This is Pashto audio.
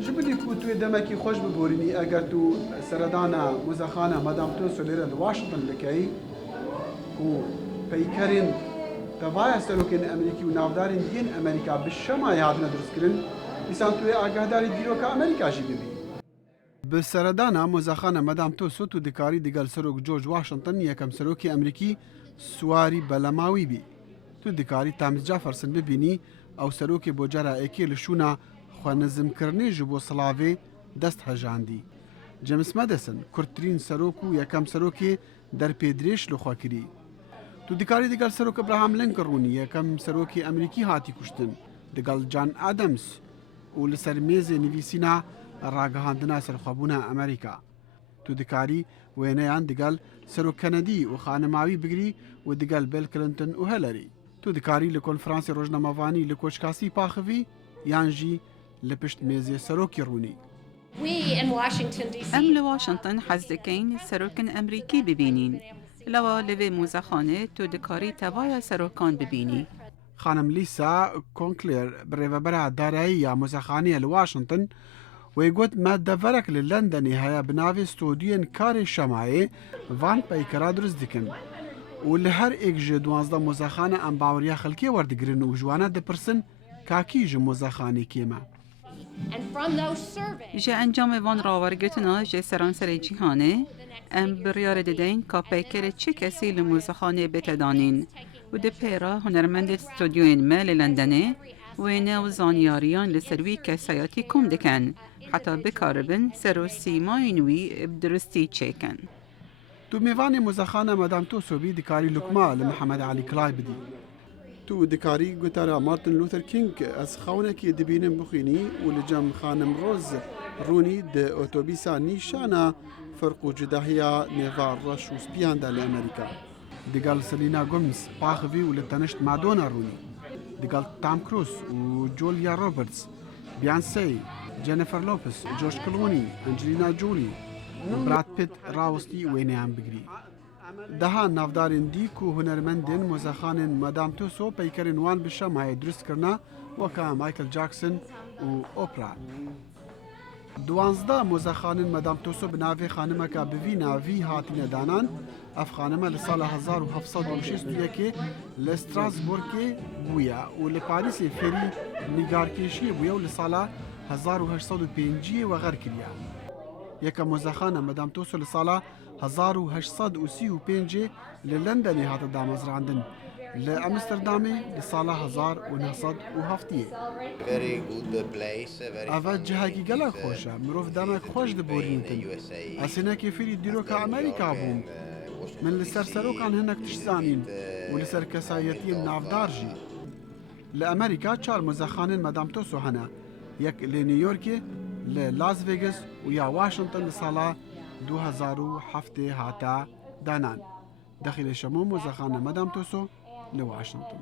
جبلي كوتو دمكي خوش ببوريني اگر تو سردانا مزخانه مدام تو سولير واشنطن لكي و بيكرين تبايا سلوكين امريكي ونافدارين دين امريكا بالشما يهاتنا درس كرن إنسان توی آگاهداری دیروکا امریکاشی ببی. به سردانا مزخانه مدام تو سوتو دکاری دیگل سروک جورج واشنطن یکم سروکی امریکی سواری بلماوی بی. تو دکاری تامز جافرسن ببینی او سروکی بوجارا ایکی لشونا خواه نظم کرنی جبو صلاوی دست هجاندی. جیمز مدیسن کرترین سروکو یکم سروکی در پیدریش لخوا کری. تو دکاری دیگل سروک ابراهام لینکن رونی یکم سروکی امریکی هاتی کشتن. دیگل جان آدمز و لسر میز نویسینا راگهاندنا سرخوابونا امریکا. تو دکاری وینیان دیگل سرو کندی و خانماوی بگری و دیگل بیل کلینتون و هیلاری. تو دکاری لکنفرانس روزنامه‌وانی لکوچکاسی پاخوی یانجی لپشت میز سروکی رونی. ام لواشنطن حزدکین سروکن امریکی ببینین. لوا لوی موزخانه تو دکاری توایا سروکان ببینی. خانم لیسا کونکلیر بريفبرا دارایی مزخانه لواشنطن ويقول ما دفرك للندن هيا بنافي ستوديون كاري شماعي فان بيكرا درز دكن ولهر ايك جي 12 مزخانه ام باوريا خلقي وردگرن و جوانا دپرسن كاكي جي مزخانه كيما جه انجام وان راورگرتنا جه سرانسر جیهانه ام بریار ددین که پیکر چه کسی لموزخانه بتدانین و ده پیرا هنرمند استودیوین مال لندنه و نو زانیاریان لسروی کسایاتی کم دکن حتی بکاربن سر و سیمای نوی بدرستی چیکن. تو میوان مزخانه مدام تو سوبی دکاری لکما لمحمد علی کلای بدی. تو دکاری گوتارا مارتن لوثر کینگ از خونه کی دبینم بخینی و لجم خانم روز رونی ده اتوبیسا نیشانا فرق و جداهیا نیوار رش و سپیان دا لامریکا. دیگل سلینا گومز پاخوی و لتنشت مادونا رونی. دیگل تام کروز و جولیا روبرتس بیانسی جينيفر لوبس جورج كلوني انجلينا جولي براد بيت راوستي وينيان بگري دها نافدارين ديك و هنرمندين مزخانين مدام توسو بيكرين وان بشماي درست کرنا وكا مايكل جاكسون و اوبرا 12 مزخانين مدام توسو بناوي خانمكا بوي ناوي هاتين دانان اف خانمه لسال 1761 لستراسبورغ بويا و لپاريس فيري نيگاركيشي بويا و لسال 1805 وغير كريا. يكا مزخانه مدام توصل لصالة 1835 للندن هذا دامز راندن لأمستردامي لصالة 1907. أفا جهاكي قلق خوشة مروف دامك خوش دبورينتن أسينا كيفيري ديروكا أمريكا بوم من لسر سروك عن هناك تشزانين ولسر كسايتين نافدارجي لأمريكا تشار مزخانين مدام توصل هنا يك لنيويورك للاس فيغاس ويا واشنطن لصالة 2007 هاتا دانان داخل شموم مزخانة مدام توسو لواشنطن.